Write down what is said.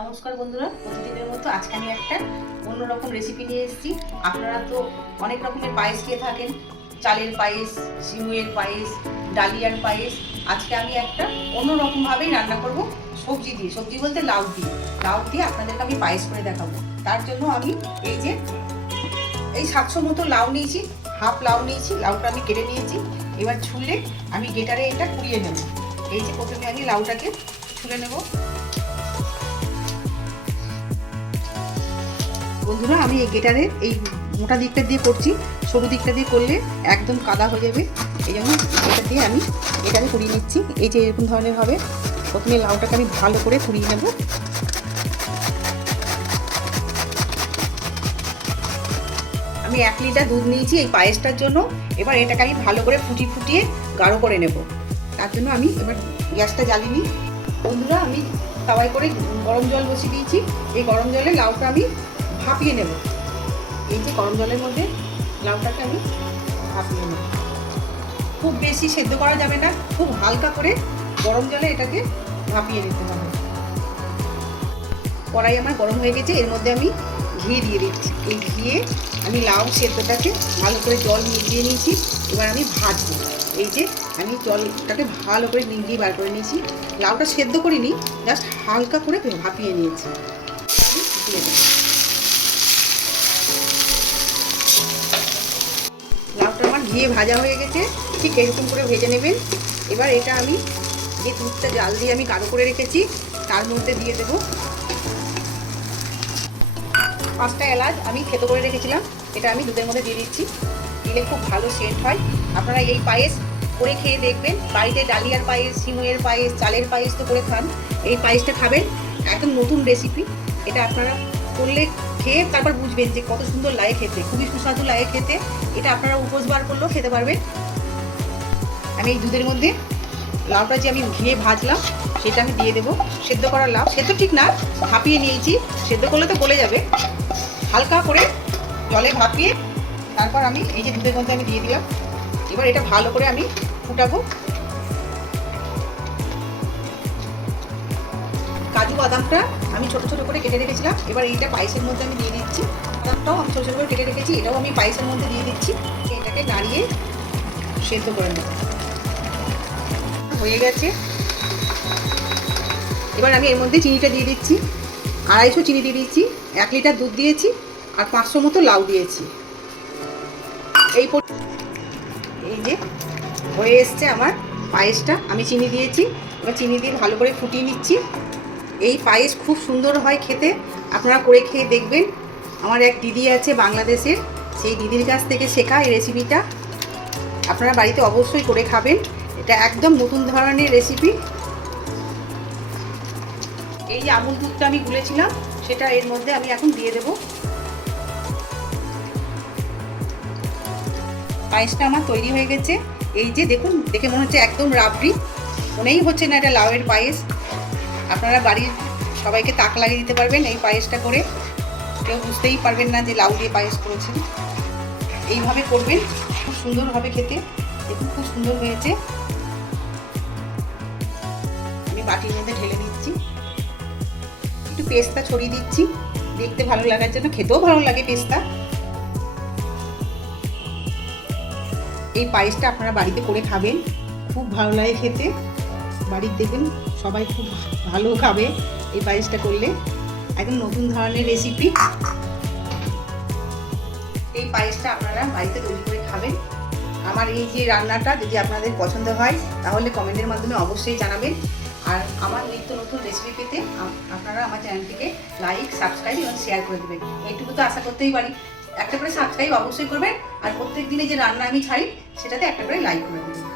নমস্কার বন্ধুরা, প্রতিদিনের মতো আজকে আমি একটা অন্যরকম রেসিপি নিয়ে এসেছি। আপনারা তো অনেক রকমের পায়েস খেয়ে থাকেন। চালের পায়েস, সিমুয়ের পায়েস, ডালিয়ার পায়েস। আজকে আমি একটা অন্যরকমভাবেই রান্না করব সবজি দিয়ে। সবজি বলতে লাউ দিয়ে। লাউ দিয়ে আপনাদেরকে আমি পায়েস করে দেখাবো। তার জন্য আমি এই যে, এই সাতশো মতো লাউ নিয়েছি, হাফ লাউ নিয়েছি, লাউটা আমি কেটে নিয়েছি। এবার ছুলে আমি গেটারে এটা কুড়িয়ে নেব। এই যে প্রথমে আমি লাউটাকে ছুলে নেব। বন্ধুরা, আমি এই গেটারের এই মোটা দিকটা দিয়ে করছি। সরু দিকটা দিয়ে করলে একদম কাদা হয়ে যাবে। এই জন্য এটা দিয়ে আমি এটাকে কুড়িয়ে নিচ্ছি। এই যে এরকম ধরনের হবে, প্রথমে লাউটাকে আমি ভালো করে কুড়িয়ে নেব। আমি এক লিটার দুধ নিয়েছি এই পায়েসটার জন্য। এবার এটাকে আমি ভালো করে ফুটিয়ে ফুটিয়ে গাঢ় করে নেব। তার জন্য আমি এবার গ্যাসটা জ্বালিয়ে নিই। বন্ধুরা, আমি তাওয়াই করে গরম জল বসিয়ে দিয়েছি। এই গরম জলে লাউটা আমি ভাপিয়ে নেব। এই যে গরম জলের মধ্যে লাউটাকে আমি ভাপিয়ে নেব। খুব বেশি সেদ্ধ করা যাবে না, খুব হালকা করে গরম জলে এটাকে ভাপিয়ে নিতে হবে। কড়াই আমার গরম হয়ে গেছে, এর মধ্যে আমি ঘি দিয়ে দিচ্ছি। এই ঘিয়ে আমি লাউ সেদ্ধটাকে ভালো করে জল মিশিয়ে নিয়েছি, এবার আমি ভাজবো। এই যে আমি জলটাকে ভালো করে নিংড়িয়ে বার করে নিয়েছি। লাউটা সেদ্ধ করিনি, জাস্ট হালকা করে ভাপিয়ে নিয়েছি। দিয়ে লাউটা আমার ঘিয়ে ভাজা হয়ে গেছে। ঠিক এরকম করে ভেজে নেবেন। এবার এটা আমি যে দুধটা জাল দিয়ে আমি গাঢ় করে রেখেছি, তার মধ্যে দিয়ে দেবো। পাঁচটা এলাচ আমি খেতো করে রেখেছিলাম। এটা আমি দুধের মধ্যে দিয়ে দিচ্ছি। দিলে খুব ভালো সেন্ট হয়। আপনারা এই পায়েস করে খেয়ে দেখবেন। বাড়িতে ডালিয়ার পায়েস সিমুয়ের পায়েস, চালের পায়েস তো করে খান। এই পায়েসটা খাবেন। একদম নতুন রেসিপি এটা আপনারা করলে খেয়ে তারপর বুঝবেন যে কত সুন্দর লাগে খেতে, খুবই সুস্বাদু লাগে খেতে। এটা আপনারা উপোস বার করলেও খেতে পারবেন। আমি এই দুধের মধ্যে লাউটা যে আমি ঘিয়ে ভাজলাম, সেটা আমি দিয়ে দেবো। সেদ্ধ করা লাউ, সেদ্ধ ঠিক না, ভাপিয়ে নিয়েছি। সেদ্ধ করলে তো গলে যাবে। হালকা করে জলে ভাপিয়ে তারপর আমি এই যে দুধের মধ্যে আমি দিয়ে দিলাম। এবার এটা ভালো করে আমি ফুটাবো। কাজু বাদামটা আমি ছোটো ছোটো করে কেটে রেখেছিলাম। এবার এইটা পায়েসের মধ্যে আমি দিয়ে দিচ্ছি। বাদামটাও আমি ছোটো ছোট করে কেটে রেখেছি, এটাও আমি পায়েসের মধ্যে দিয়ে দিচ্ছি। এটাকে নাড়িয়ে সেদ্ধ করে নেব। হয়ে গেছে। এবার আমি এর মধ্যে চিনিটা দিয়ে দিচ্ছি। আড়াইশো চিনি দিয়ে দিচ্ছি। এক লিটার দুধ দিয়েছি আর পাঁচশো মতো লাউ দিয়েছি। এই এই যে হয়ে এসছে আমার পায়েসটা। আমি চিনি দিয়েছি। এবার চিনি দিয়ে ভালো করে ফুটিয়ে নিচ্ছি। এই পায়েস খুব সুন্দর হয় খেতে। আপনারা করে খেয়ে দেখবেন। আমার এক দিদি আছে বাংলাদেশের, সেই দিদির কাছ থেকে শেখা এই রেসিপিটা আপনারা বাড়িতে অবশ্যই করে খাবেন। এটা একদম নতুন ধরনের রেসিপি এই যে আমুল দুধটা আমি গুলেছিলাম, সেটা এর মধ্যে আমি এখন দিয়ে দেব। পায়েসটা আমার তৈরি হয়ে গেছে। এই যে দেখুন, দেখে মনে হচ্ছে একদম রাবড়ি। মনেই হচ্ছে না এটা লাউয়ের পায়েস। আপনারা বাড়ির সবাইকে তাক লাগিয়ে দিতে পারবেন এই পায়েসটা করে। কেউ বুঝতেই পারবেন না যে লাউ দিয়ে পায়েস করেছেন। এইভাবে করবেন, খুব সুন্দর হবে খেতে। দেখুন, খুব সুন্দর হয়েছে। আমি বাটির মধ্যে ঢেলে নিচ্ছি একটু পেস্তা ছড়িয়ে দিচ্ছি। দেখতে ভালো লাগার জন্য, খেতেও ভালো লাগে পেস্তা। এই পায়েসটা আপনারা বাড়িতে করে খাবেন। খুব ভালো লাগে খেতে। বাড়ির দেখবেন সবাই খুব ভালো খাবে এই পায়েসটা করলে। একদম নতুন ধরনের রেসিপি এই পায়েসটা আপনারা বাড়িতে তৈরি করে খাবেন। আমার এই যে রান্নাটা যদি আপনাদের পছন্দ হয়, তাহলে কমেন্টের মাধ্যমে অবশ্যই জানাবেন। আর আমার নিত্য নতুন রেসিপি পেতে আপনারা আমার চ্যানেলটিকে লাইক সাবস্ক্রাইব এবং শেয়ার করে দেবেন। এইটুকু তো আশা করতেই পারি। একটা করে সাবস্ক্রাইব অবশ্যই করবেন। আর প্রত্যেক দিনে যে রান্না আমি ছাড়ি, সেটাতে একটা করে লাইক করে দেবেন।